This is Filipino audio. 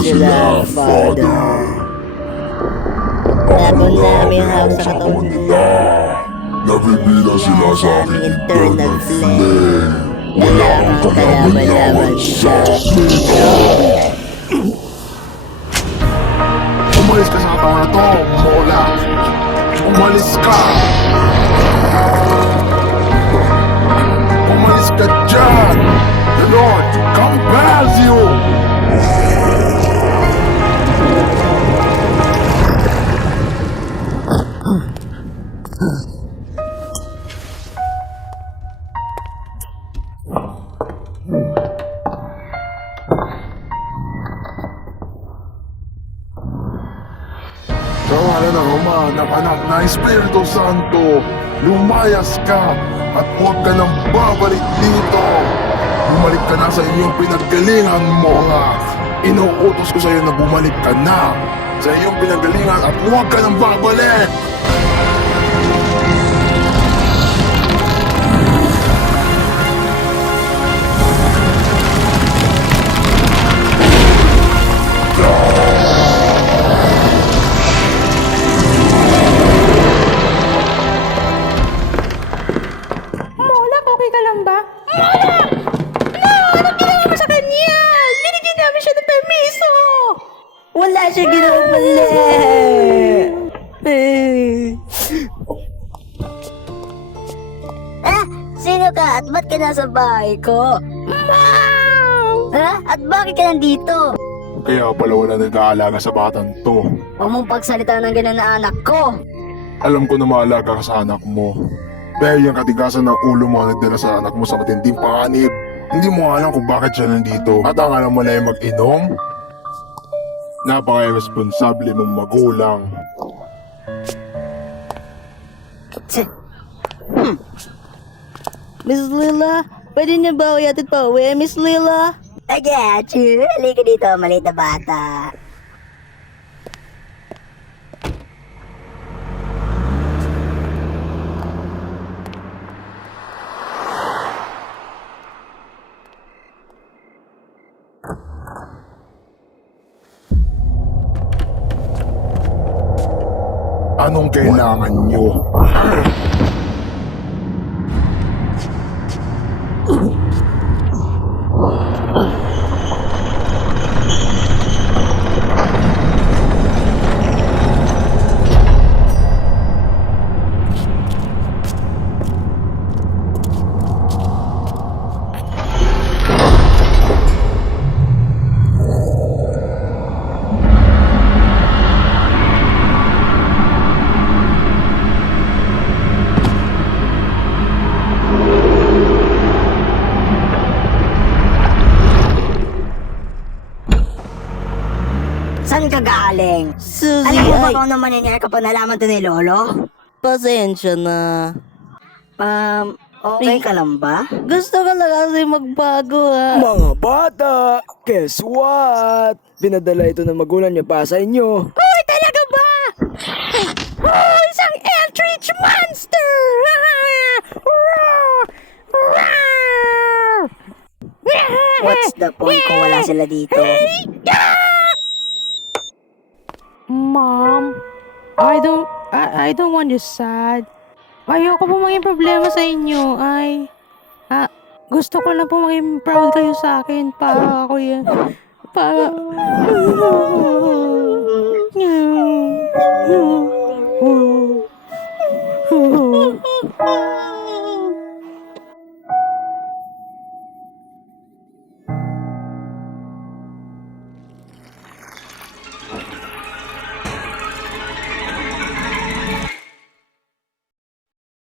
sila, Father. Tapon namin ang hawak sa katawan nila. Nabibila sila sa aking eternal flame. Wala kang kalaban-laban sa Umalis ka sa katawan na to, Mola. Umalis ka. Umalis ka dyan. The Lord compels you. Sa ngalan ng Ama, ng Anak na Espiritu Santo, lumayas ka at huwag ka nang babalik dito. Bumalik ka na sa iyong pinaggalingan mo, anak. Inuutos ko sa iyo na bumalik ka na sa iyong pinaggalingan at huwag ka nang babalik. Molak, okay ka lang ba? Molak! No! Anong ginawa mo sa kanya? Binigyan namin siya ng permiso! Wala siya ginawang mali! Sino ka at ba't ka nasa bahay ko? Mom! Ha? At bakit ka nandito? Kaya pala wala nag-aalaga sa batang to. Huwag mong pagsalita ng gano'n na anak ko! Alam ko na maalaga ka sa anak mo. Pero yung katigasan ng ulo mo ang nagdala sa anak mo sa matinding panganib. Hindi mo alam kung bakit siya nandito. At ang alam mo na yung mag-inom? Napaka-irresponsable mong magulang. Miss Lila, pwede niyo ba uyatid pa uwi, Miss Lila? I got you. Halika dito, maliit na bata. Anong kailangan nyo? Saan ka galing? Suzy, Alam mo ba ay, kung ano mangyayari kapag nalaman to ni Lolo? pasensya na. Okay ka lang ba? Gusto ko lang kasi magbago ha. Mga bata, guess what? Pinadala ito ng magulang niyo para sa inyo. Uy, talaga ba? Oh, isang Eldritch Monster! What's the point kung wala sila dito? Mom, I don't want you sad. Ayoko po maging problema sa inyo. Gusto ko lang po maging proud kayo sa akin. Para ako yan. Para...